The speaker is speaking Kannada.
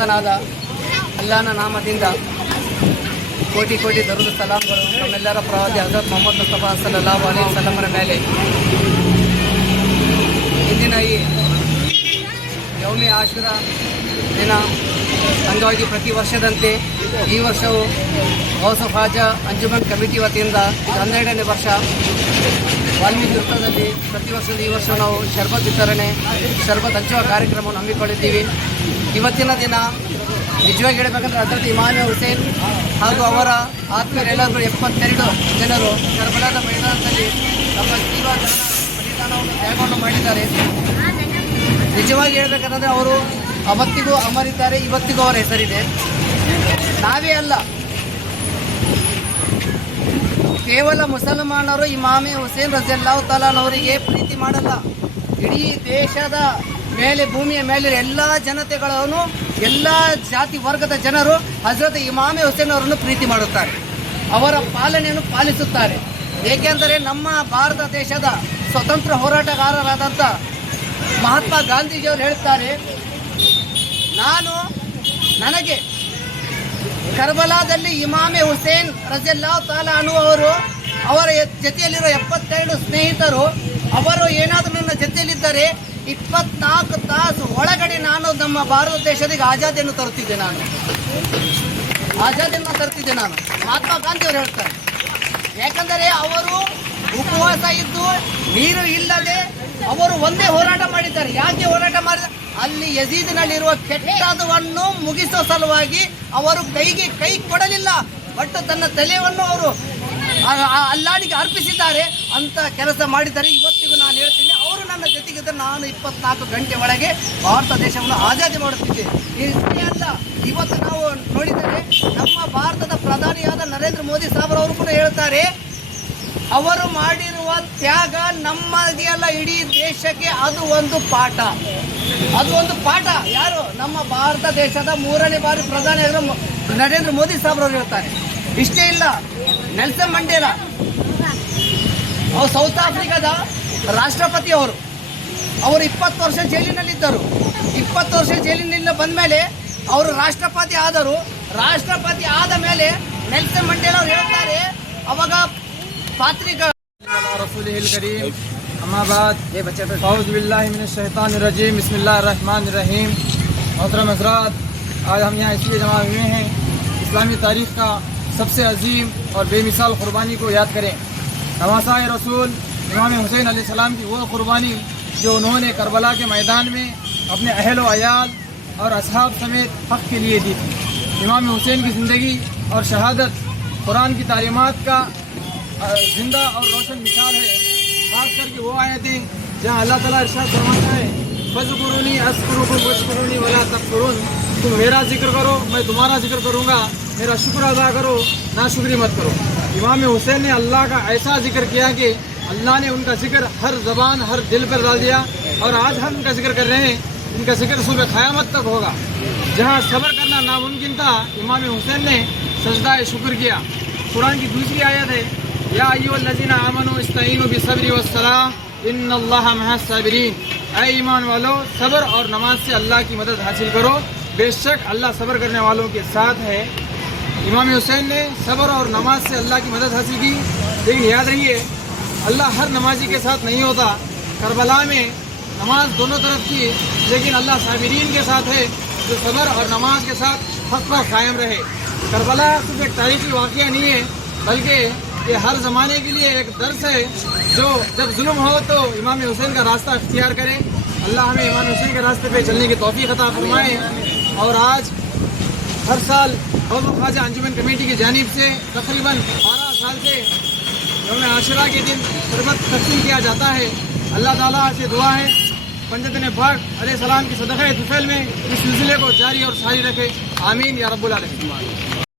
ಸರ್ವಶಕ್ತನಾದ ಅಲ್ಲಾಹನ ನಾಮದಿಂದ ಕೋಟಿ ಕೋಟಿ ದರುದ್ ಸಲಾಂಗಳು ನಮ್ಮೆಲ್ಲರ ಪ್ರವಾದಿ ಹಜರತ್ ಮೊಹಮ್ಮದ್ ಮುಸ್ತಫಾ ಸಲ್ಲಲ್ಲಾಹು ಅಲೈಹಿ ವಸಲ್ಲಮರ ಮೇಲೆ. ಇಂದಿನ ಈ ಯೌಮೆ ಆಶುರಾ ದಿನ ಅಂಗವಾಗಿ ಪ್ರತಿ ವರ್ಷದಂತೆ ಈ ವರ್ಷವೂ ಗೌಸ್ ಆಫ್ ಹಾಜ ಅಂಜುಮನ್ ಕಮಿಟಿ ವತಿಯಿಂದ 12ನೇ ವರ್ಷ ವಾಲ್ಮೀಕಿ ವೃತ್ತದಲ್ಲಿ ಪ್ರತಿ ವರ್ಷದ ಈ ವರ್ಷ ನಾವು ಶರ್ಬತ್ ವಿತರಣೆ, ಶರ್ಬತ್ ಹಂಚುವ ಕಾರ್ಯಕ್ರಮವನ್ನು ಹಮ್ಮಿಕೊಂಡಿದ್ದೀವಿ. ಇವತ್ತಿನ ದಿನ ನಿಜವಾಗಿ ಹೇಳಬೇಕಂದ್ರೆ ಹಜರತ್ ಇಮಾಮ್ ಹುಸೇನ್ ಹಾಗೂ ಅವರ ಆತ್ಮೀಯರೆಲ್ಲರೂ 72 ಜನರು ಕರ್ಬಲಾದ ಮೈದಾನದಲ್ಲಿ ತಮ್ಮ ಬಲಿದಾನವನ್ನು ತ್ಯಾಗವನ್ನು ಮಾಡಿದ್ದಾರೆ. ನಿಜವಾಗಿ ಹೇಳಬೇಕಂದ್ರೆ ಅವರು ಅವತ್ತಿಗೂ ಅಮರಿದ್ದಾರೆ, ಇವತ್ತಿಗೂ ಅವರ ಹೆಸರಿದೆ. ನಾವೇ ಅಲ್ಲ, ಕೇವಲ ಮುಸಲ್ಮಾನರು ಇಮಾಮೆ ಹುಸೇನ್ ರಜಿಯಲ್ಲಾಹು ತಾಲಾನವರಿಗೆ ಪ್ರೀತಿ ಮಾಡಲ್ಲ. ಇಡೀ ದೇಶದ ಮೇಲೆ, ಭೂಮಿಯ ಮೇಲೆ ಎಲ್ಲ ಜನತೆಗಳನ್ನು, ಎಲ್ಲ ಜಾತಿ ವರ್ಗದ ಜನರು ಹಜರತ್ ಇಮಾಮೆ ಹುಸೇನ್ ಅವರನ್ನು ಪ್ರೀತಿ ಮಾಡುತ್ತಾರೆ, ಅವರ ಪಾಲನೆಯನ್ನು ಪಾಲಿಸುತ್ತಾರೆ. ಏಕೆಂದರೆ ನಮ್ಮ ಭಾರತ ದೇಶದ ಸ್ವತಂತ್ರ ಹೋರಾಟಗಾರರಾದಂಥ ಮಹಾತ್ಮ ಗಾಂಧೀಜಿಯವರು ಹೇಳ್ತಾರೆ, ನನಗೆ ಕರ್ಬಲಾದಲ್ಲಿ ಇಮಾಮೆ ಹುಸೇನ್ ರಜಿಯಲ್ಲಾಹು ತಾಲಾ ಅನ್ನುವರು, ಅವರ ಜೊತೆಯಲ್ಲಿರೋ 72 ಸ್ನೇಹಿತರು, ಅವರು ಏನಾದರೂ ನನ್ನ ಜೊತೆಯಲ್ಲಿದ್ದರೆ 24 ತಾಸು ಒಳಗಡೆ ನಾನು ನಮ್ಮ ಭಾರತ ದೇಶದ ಆಜಾದಿಯನ್ನು ತರುತ್ತಿದ್ದೆ ನಾನು ಮಹಾತ್ಮ ಗಾಂಧಿಯವರು ಹೇಳ್ತಾರೆ. ಯಾಕಂದರೆ ಅವರು ಉಪವಾಸ ಇದ್ದು ನೀರು ಇಲ್ಲದೆ ಅವರು ಒಂದೇ ಹೋರಾಟ ಮಾಡಿದ್ದಾರೆ. ಯಾಕೆ ಹೋರಾಟ ಮಾಡಿದ್ದಾರೆ? ಅಲ್ಲಿ ಯಜೀದ್ನಲ್ಲಿರುವ ಕೆಟ್ಟದವನ್ನು ಮುಗಿಸುವ ಸಲುವಾಗಿ ಅವರು ಕೈ ಕೊಡಲಿಲ್ಲ, ಬಟ್ ತನ್ನ ತಲೆಯನ್ನು ಅವರು ಅಲ್ಲಾನಿಗೆ ಅರ್ಪಿಸಿದ್ದಾರೆ ಅಂತ ಕೆಲಸ ಮಾಡಿದ್ದಾರೆ. ಇವತ್ತಿಗೂ ನಾನು ಹೇಳ್ತೀನಿ, ಅವರು ನನ್ನ ಜೊತೆಗಿದ್ದರೆ ನಾನು 24 ಗಂಟೆ ಒಳಗೆ ಭಾರತ ದೇಶವನ್ನು ಆಜಾದಿ ಮಾಡುತ್ತಿದ್ದೆ. ಇಷ್ಟೇ ಅಲ್ಲ, ಇವತ್ತು ನಾವು ನೋಡಿದರೆ ನಮ್ಮ ಭಾರತದ ಪ್ರಧಾನಿಯಾದ ನರೇಂದ್ರ ಮೋದಿ ಸಾಹೇಬರವರು ಕೂಡ ಹೇಳ್ತಾರೆ, ಅವರು ಮಾಡಿರುವ ತ್ಯಾಗ ನಮಗೆ ಅಲ್ಲ, ಇಡೀ ದೇಶಕ್ಕೆ ಅದು ಒಂದು ಪಾಠ. ಯಾರು? ನಮ್ಮ ಭಾರತ ದೇಶದ 3ನೇ ಬಾರಿ ಪ್ರಧಾನಿಯಾಗಿರೋ ನರೇಂದ್ರ ಮೋದಿ ಸಾಹೇಬರವರು ಹೇಳ್ತಾರೆ. ಇಷ್ಟೇ ಇಲ್ಲ, ನೆಲ್ಸನ್ ಮಂಡೇಲಾ ಅವರು ಸೌತ್ ಆಫ್ರಿಕಾದ ರಾಷ್ಟ್ರಪತಿ, ಅವರು 20 ವರ್ಷ ಜೈಲಿನಲ್ಲಿದ್ದರು. 20 ವರ್ಷ ಜೈಲಿನಿಂದ ಬಂದ ಮೇಲೆ ಅವರು ರಾಷ್ಟ್ರಪತಿ ಆದರು. ರಾಷ್ಟ್ರಪತಿ ಆದ ಮೇಲೆ ನೆಲ್ಸನ್ ಮಂಡೇಲಾ ಅವರು ಹೇಳ್ತಾರೆ, ಅವಾಗ ಪಾತ್ರಿಕಾ रसूलिल करीम अम्मा बाद औज़ु बिल्लाहि मिनश शैतानिर रजीम बिस्मिल्लाहिर रहमानिर रहीम। मोहतरम हज़रात, आज हम यहाँ इसलिए जमा हुए हैं, इस्लामी तारीख़ का सबसे अजीम और बेमिसाल क़ुरबानी को याद करें। नवासाए रसूल इमाम हुसैन अलैहिस्सलाम की वो क़ुरबानी जो उन्होंने करबला के मैदान में अपने अहल व अयाल और असहाब समेत हक़ के लिए दी थी। इमाम हुसैन की ज़िंदगी और शहादत कुरान की तालीमात का जिंदा और रोशन मिसाल है। खास करके वो आयतें जहाँ अल्लाह ताला इरशाद फरमाता है, फ़ज़्कुरूनी अज़्कुरुकुम वश्कुरूनी वला तकफुरून, तुम मेरा जिक्र करो मैं तुम्हारा जिक्र करूँगा, मेरा शुक्र अदा करो नाशुक्री मत करो। इमाम हुसैन ने अल्लाह का ऐसा जिक्र किया कि अल्लाह ने उनका जिक्र हर ज़बान, हर दिल पर डाल दिया। और आज हम उनका जिक्र कर रहे हैं, उनका जिक्र सुबह क़यामत तक होगा। जहाँ सब्र करना नामुमकिन था, इमाम हुसैन ने सजदाए शुक्र किया। कुरान की दूसरी आयत है, या अय्युहल्लज़ीना आमनू इस्तईनु बिस्सब्रि वस्सलाह इन्नल्लाहा मअस साबिरीन। ऐ ईमान वालों, सब्र और नमाज से अल्लाह की मदद हासिल करो, बेशक अल्लाह सब्र करने वालों के साथ है। इमाम हुसैन ने सब्र और नमाज से अल्लाह की मदद हासिल की। लेकिन याद रखिए, अल्लाह हर नमाजी के साथ नहीं होता। करबला में नमाज दोनों तरफ की, लेकिन अल्लाह साबिरीन के साथ है, जो सब्र और नमाज के साथ हक़ पर कायम रहे। करबला सिर्फ एक तारीख़ी वाक़या नहीं है, बल्कि ये हर ज़माने के लिए एक दर्स है, जो जब जुल्म हो तो इमाम हुसैन का रास्ता इख्तियार करें। अल्लाह हमें इमाम हुसैन के रास्ते पे चलने की तौफ़ीक़ अता फरमाए। और आज हर साल गौस ऑफ हाजा अंजुमन कमेटी की जानिब से तकरीबन 12 साल से यौम आशुरा के दिन शरबत तक़सीम किया जाता है। अल्लाह ताला से दुआ है, पंजतन पाक अलैहिस्सलाम की सदक़े तुफ़ैल में इस सिलसिले को जारी और सारी रखे। आमीन या रब्बुल आलमीन।